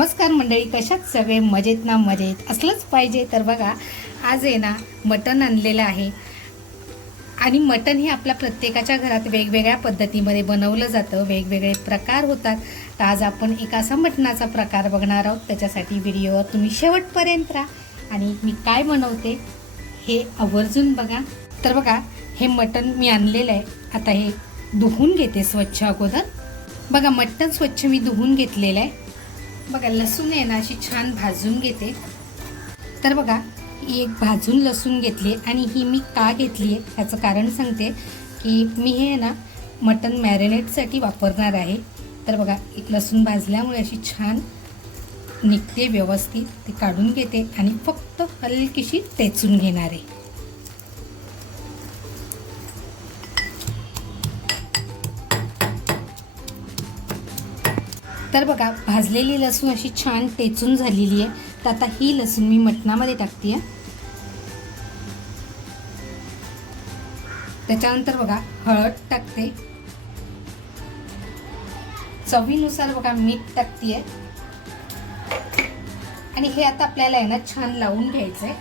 नमस्कार मंडळी कशात सगळे मजेत ना मजेत? असलंच पाहिजे. तर बघा आज आहे ना मटण आणलेलं आहे. आणि मटण हे आपल्या प्रत्येकाच्या घरात वेगवेगळ्या पद्धतीमध्ये बनवलं जातं. वेगवेगळे प्रकार होतात. तर आज आपण एक असा मटणाचा प्रकार बघणार आहोत. त्याच्यासाठी व्हिडिओ तुम्ही शेवटपर्यंत राहा. आणि मी काय बनवते हे आवर्जून बघा. तर बघा हे मटण मी आणलेलं आहे. आता हे धुवून घेते स्वच्छ अगोदर. बघा मटण स्वच्छ मी धुवून घेतलेलं आहे. बघा लसूण आहे ना अशी छान भाजून घेते. तर बघा एक भाजून लसूण घेतली आणि ही मी का घेतली आहे ह्याचं कारण सांगते की मी हे ना मटन मॅरिनेटसाठी वापरणार आहे. तर बघा एक लसूण भाजल्यामुळे अशी छान निघते व्यवस्थित ती काढून घेते आणि फक्त हलकीशी टेचून घेणार आहे. तर बघा भाजलेली लसूण अशी छान टेचून झालेली आहे. तर आता ही लसूण मी मटणामध्ये टाकते त्याच्यानंतर बघा हळद टाकते. चवीनुसार बघा मीठ टाकते आणि हे आता आपल्याला आहे ना छान लावून घ्यायचं आहे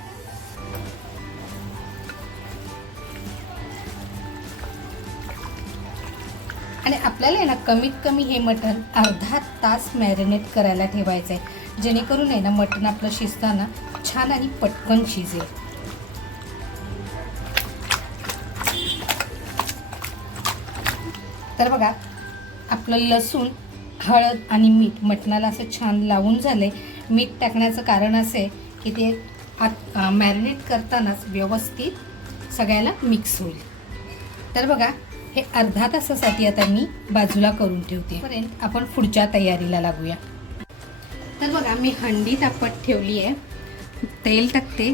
आणि आपल्याला आहे ना कमीत कमी हे मटण अर्धा तास मॅरिनेट करायला ठेवायचं आहे जेणेकरून आहे ना मटण आपलं शिजताना छान आणि पटकन शिजेल. तर बघा आपलं लसूण हळद आणि मीठ मटणाला असं छान लावून झालंय. मीठ टाकण्याचं कारण असं आहे की ते आत मॅरिनेट करतानाच व्यवस्थित सगळ्याला मिक्स होईल. तर बघा हे अर्धा तासासाठी आता मी बाजूला करून ठेवते. पर्यंत आपण पुढच्या तयारीला लागूया. तर बघा मी हंडी तापत ठेवली आहे. तेल टाकते.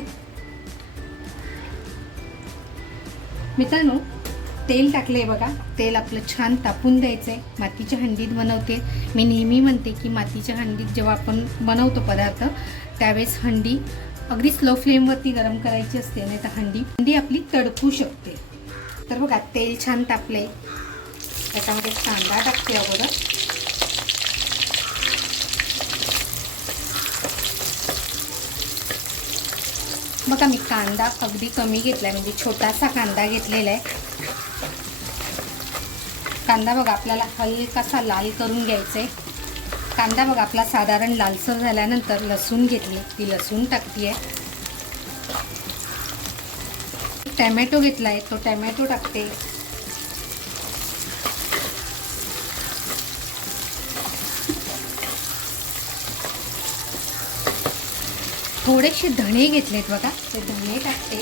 मित्रांनो तेल टाकले बघा. तेल आपलं छान तापून द्यायचं आहे मातीच्या हंडीत बनवते. मी नेहमी म्हणते की मातीच्या हंडीत जेव्हा आपण बनवतो पदार्थ त्यावेळेस हंडी अगदी स्लो फ्लेमवरती गरम करायची असते नाही तर हंडी हंडी आपली तडकू शकते. तर बघा तेल छान तापले त्याच्यामध्ये कांदा टाकते अगोदर. बघा मी कांदा अगदी कमी घेतलाय म्हणजे छोटासा कांदा घेतलेला आहे कांदा बघा आपल्याला हलकासा लाल करून घ्यायचा आहे कांदा बघा आपला साधारण लालसर झाल्यानंतर लसूण घेतली ती लसूण टाकते आहे टॅमॅटो घेतलाय तो टॅमॅटो टाकते. थोडेसे धणे घेतलेत बघा ते धणे टाकते.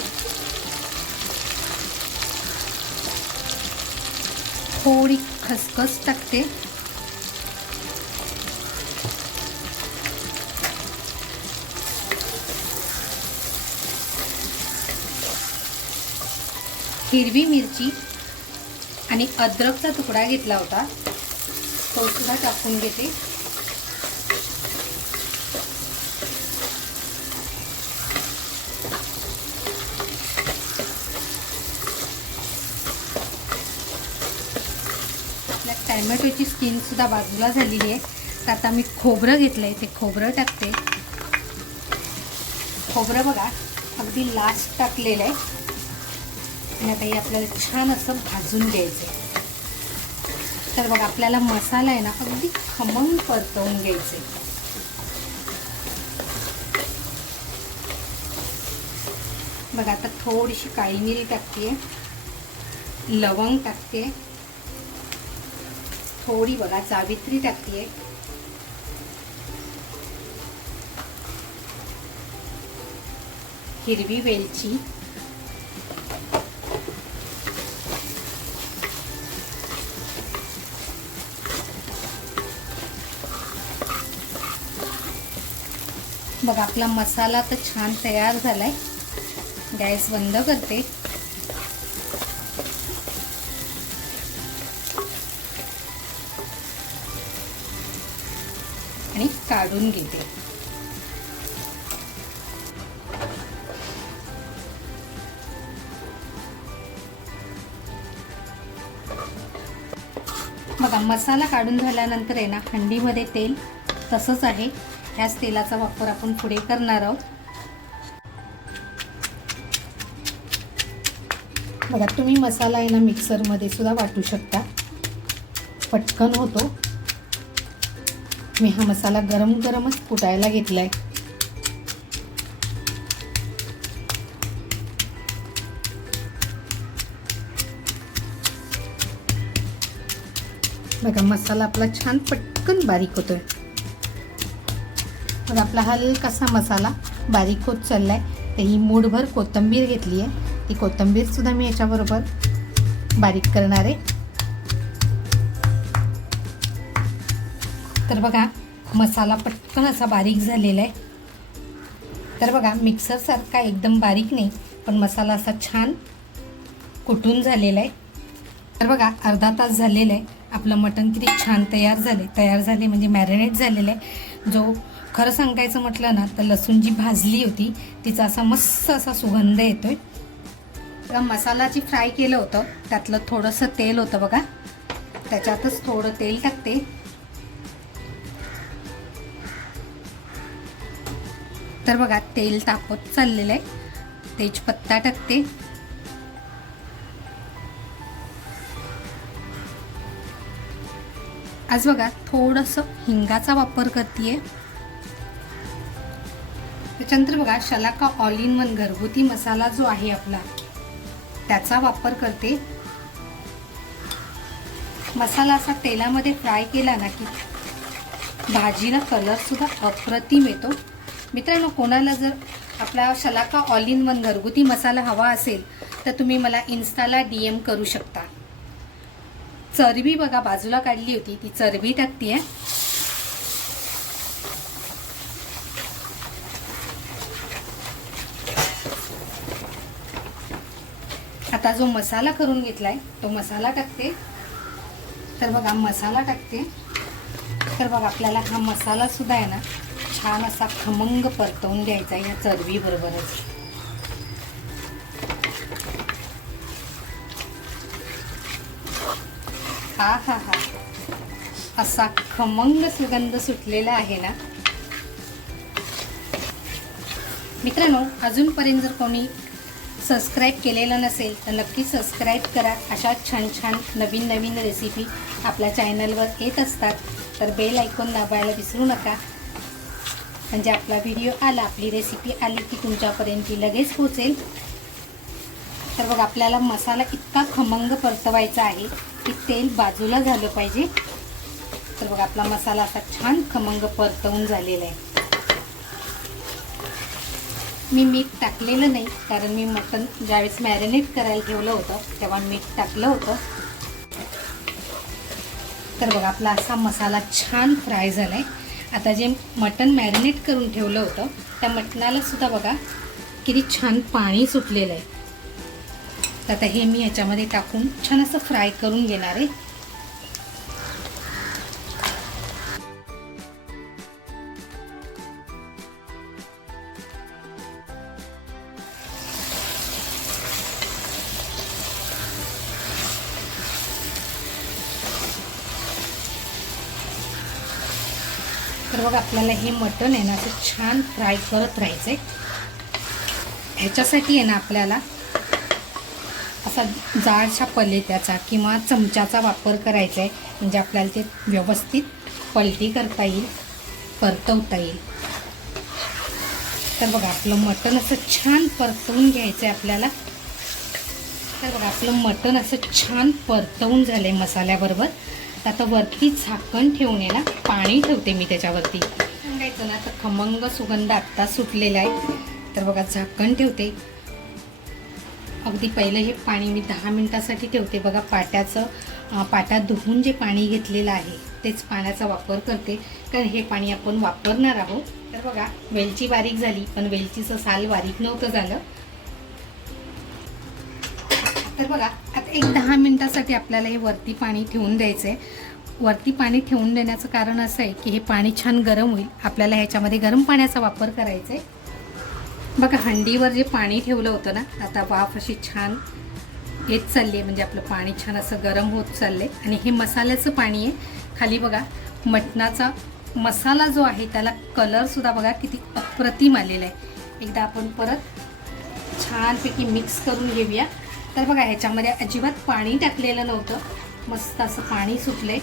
थोडी खसखस टाकते. हिरवी मिरची आणि अद्रकचा तुकडा घेतला होता. तो सुद्धा टाकून घेते. आपल्या टॅमॅटोची स्किन सुद्धा बाजूला झालेली आहे. तर आता मी खोबरं घेतलं आहे ते खोबरं टाकते. खोबरं बघा अगदी लास्ट टाकलेलं आहे. आणि आता हे आपल्याला छान असं भाजून घ्यायचं आहे. तर बघा आपल्याला मसाला आहे ना अगदी खमंग परतवून घ्यायचे बघा आता थोडीशी काळी मिरी टाकते लवंग टाकते थोडी बघा जावित्री टाकते हिरवी वेलची बघा आपला मसाला तर छान तयार झालाय. गॅस बंद करते. आणि काढून घेते. बघा मसाला काढून झाल्यानंतर आहे ना हंडीमध्ये तेल तसंच आहे. ह्याच तेलाचा वापर आपण पुढे करणार आहोत. बघा तुम्ही मसाला आहे ना मिक्सरमध्ये सुद्धा वाटू शकता. पटकन होतो. मी हा मसाला गरम गरमच कुटायला घेतला आहे बघा मसाला आपला छान पटकन बारीक होतोय. तर आपला हलकासा मसाला बारीक होत चालला आहे तर ही मूठभर कोथिंबीर घेतली आहे. ती कोथंबीरसुद्धा मी याच्याबरोबर बारीक करणार आहे. तर बघा मसाला पटकन असा बारीक झालेला आहे. तर बघा मिक्सरसारखा एकदम बारीक नाही पण मसाला असा छान कुटून झालेला आहे. तर बघा अर्धा तास झालेला आहे. आपलं मटण किती छान तयार झाले. तयार झाले म्हणजे मॅरिनेट झालेलं आहे. जो खरं सांगायचं म्हटलं ना तर लसूण जी भाजली होती तिचा असा मस्त असा सुगंध येतोय. बघा मसाला जी फ्राय केलं होतं त्यातलं थोडंसं तेल होतं बघा. त्याच्यातच थोडं तेल टाकते. तर बघा तेल तापत चाललेलं आहे. तेजपत्ता टाकते. आज बघा थोडंसं हिंगाचा वापर करते त्याच्यानंतर बघा शलाका ऑल इन वन घरगुती मसाला जो आहे आपला त्याचा वापर करते. मसाला असा तेलामध्ये फ्राय केला ना की भाजीला कलरसुद्धा अप्रतिम येतो. मित्रांनो कोणाला जर आपला शलाका ऑल इन वन घरगुती मसाला हवा असेल तर तुम्ही मला इन्स्टाला डी एम करू शकता. चरबी बघा बाजूला काढली होती ती चरबी आहे आता जो मसाला करून घेतलाय तो मसाला टाकते. तर बघा मसाला टाकते. तर बघा आपल्याला हा मसालासुद्धा आहे ना छान असा खमंग परतवून घ्यायचा या चरबीबरोबरच. हा हा हा. असा खमंग सुगंध सुटलेला आहे ना. मित्रांनो अजूनपर्यंत जर कोणी सबस्क्राईब केलेलं नसेल तर नक्की सबस्क्राईब करा. अशा छान छान नवीन नवीन रेसिपी आपल्या चॅनलवर येत असतात. तर बेल ऐकून दाबायला विसरू नका. म्हणजे आपला व्हिडिओ आला आपली रेसिपी आली की तुमच्यापर्यंत ती लगेच पोचेल तर बघ आपल्याला मसाला इतका खमंग परतवायचा आहे की तेल बाजूला झालं पाहिजे. तर बघ आपला मसाला असा छान खमंग परतवून झालेला आहे. मी मीठ टाकलेलं नाही कारण मी मटण ज्यावेळेस मॅरिनेट करायला ठेवलं होतं तेव्हा मीठ टाकलं होतं. तर बघा आपला असा मसाला छान फ्राय झाला आहे आता जे मटण मॅरिनेट करून ठेवलं होतं त्या मटणालासुद्धा बघा किती छान पाणी सुटलेलं आहे. तर आता हे मी ह्याच्यामध्ये टाकून छान असं फ्राय करून घेणार आहे. तर बघ आपल्याला हे मटण आहे ना असं छान फ्राय करत राहायचं आहे ह्याच्यासाठी आहे ना आपल्याला असा जाडशा पलेत्याचा किंवा चमच्याचा वापर करायचा आहे म्हणजे आपल्याला ते व्यवस्थित पलटी करता येईल परतवता येईल. तर बघा आपलं मटण असं छान परतवून घ्यायचं आहे आपल्याला. तर बघा आपलं मटण असं छान परतवून झालं आहे मसाल्याबरोबर. आता वरती झाकण ठेवून आहे ना पाणी ठेवते मी त्याच्यावरती. सांगायचं ना तर खमंग सुगंध आत्ता सुटलेला आहे. तर बघा झाकण ठेवते. अगदी पहिलं हे पाणी मी दहा मिनटासाठी ठेवते. बघा पाट्याचं पाटात पाट्यात धुवून जे पाणी घेतलेलं आहे तेच पाण्याचा वापर करते. कारण हे पाणी आपण वापरणार आहोत. तर बघा वेलची बारीक झाली पण वेलचीचं साल बारीक नव्हतं झालं. तर बघा एक दहा मिनटासाठी आपल्याला हे वरती पाणी ठेवून द्यायचं आहे वरती पाणी ठेवून देण्याचं कारण असं आहे की हे पाणी छान गरम होईल. आपल्याला ह्याच्यामध्ये गरम पाण्याचा वापर करायचा आहे बघा हंडीवर जे पाणी ठेवलं होतं ना आता वाफ अशी छान येत चालली आहे म्हणजे आपलं पाणी छान असं गरम होत चाललं आहे आणि हे मसाल्याचं पाणी आहे. खाली बघा मटणाचा मसाला जो आहे त्याला कलरसुद्धा बघा किती अप्रतिम आलेला आहे. एकदा आपण परत छानपैकी मिक्स करून घेऊया. तर बघा ह्याच्यामध्ये अजिबात पाणी टाकलेलं नव्हतं. मस्त असं पाणी सुटलंय.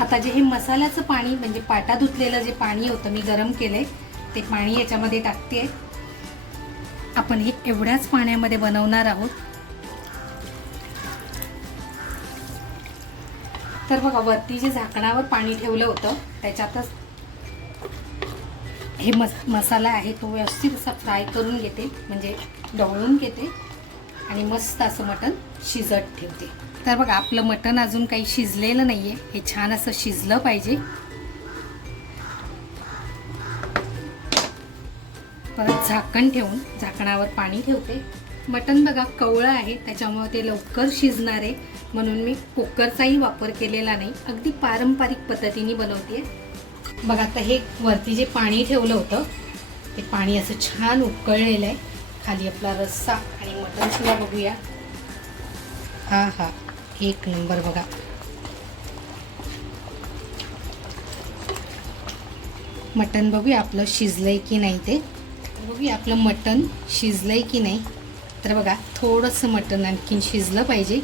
आता जे हे मसाल्याचं पाणी म्हणजे पाटा धुतलेलं जे पाणी होतं मी गरम केलंय ते पाणी याच्यामध्ये टाकते. आपण हे एवढ्याच पाण्यामध्ये बनवणार आहोत. तर बघा वरती जे झाकणावर पाणी ठेवलं होतं त्याच्यातच हे मस मसाला आहे तो व्यवस्थित असा फ्राय करून घेते म्हणजे ढवळून घेते आणि मस्त असं मटण शिजत ठेवते. तर बघा आपलं मटण अजून काही शिजलेलं नाहीये. हे छान असं शिजलं पाहिजे. परत झाकण ठेवून झाकणावर पाणी ठेवते. मटण बघा कवळं आहे त्याच्यामुळे ते लवकर शिजणार आहे. म्हणून मी कुकरचाही वापर केलेला नाही. अगदी पारंपरिक पद्धतीने बनवते बघा आता हे वरती जे पाणी ठेवलं होतं ते पाणी असं छान उकळलेलं आहे. खाली आपला रस्सा आणि मटन सुद्धा बघूया. हा. हा एक नंबर बघा. मटण बघूया आपलं शिजलंय की नाही ते. बघूया आपलं मटण शिजलंय की नाही. तर बघा थोडंसं मटण आणखीन शिजलं पाहिजे.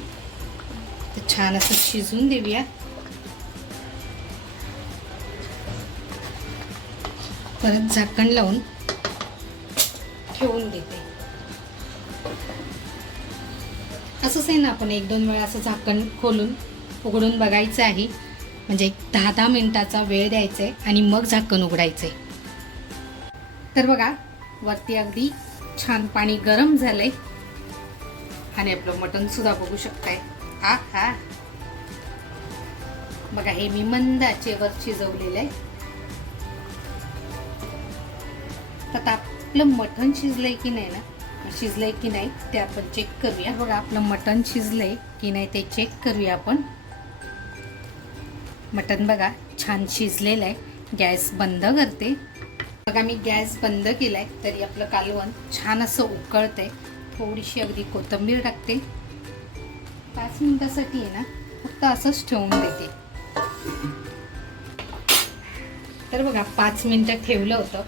तर छान असं शिजून देऊया. परत झाकण लावून ठेवून देते. असंच आहे ना आपण एक दोन वेळा असं झाकण खोलून उघडून बघायचं आहे. म्हणजे एक दहा दहा मिनिटाचा वेळ द्यायचा आहे आणि मग झाकण उघडायचं आहे तर बघा वरती अगदी छान पाणी गरम झालंय. आणि आपलं मटण सुद्धा बघू शकताय. आ हा बघा हे मी मंद आचेवर शिजवलेलं आहे. आता आपलं मटण शिजलंय की नाही ना? शिजलंय की नाही ते आपण चेक करूया. बघा आपलं मटण शिजलंय की नाही ते चेक करूया आपण. मटण बघा छान शिजलेलं आहे. गॅस बंद करते. बघा मी गॅस बंद केलाय तरी आपलं कालवण छान असं उकळतंय. थोडीशी अगदी कोथिंबीर टाकते. पाच मिनिटासाठी आहे ना फक्त असंच ठेवून देते. तर बघा पाच मिनिटं ठेवलं होतं.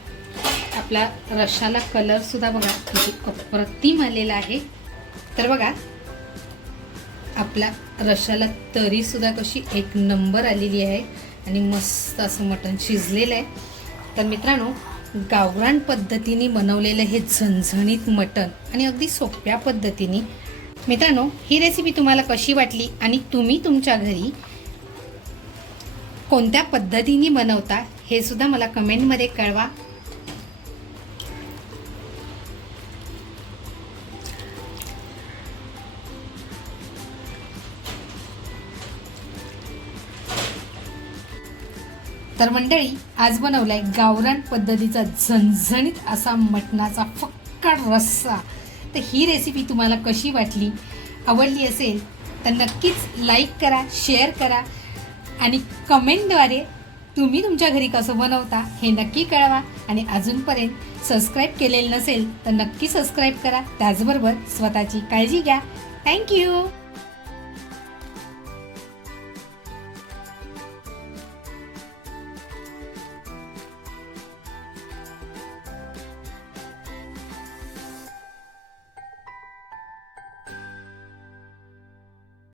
आपला रशाला कलर सुद्धा बघा. किती अप्रतिम आलेला आहे. तर बघा आपला रशाला तरी सुद्धा कशी एक नंबर आलेली आहे आणि मस्त असं मटण शिजलेलं आहे. तर मित्रांनो गावरान पद्धतीने बनवलेलं हे झणझणीत मटण आणि अगदी सोप्या पद्धतीने. मित्रांनो ही रेसिपी तुम्हाला कशी वाटली आणि तुम्ही तुमच्या घरी कोणत्या पद्धतीने बनवता हे सुद्धा मला कमेंटमध्ये कळवा. तर मंडळी आज बनवलाय गावरान पद्धतीचा झणझणीत असा मटणाचा फक्कड रस्सा. तर ही रेसिपी तुम्हाला कशी वाटली आवडली असेल तर नक्कीच लाईक करा शेअर करा आणि कमेंटद्वारे तुम्ही तुमच्या घरी कसं बनवता हे नक्की कळवा. आणि अजूनपर्यंत सबस्क्राईब केलेलं नसेल तर नक्की सबस्क्राईब करा. त्याचबरोबर स्वतःची काळजी घ्या. थँक्यू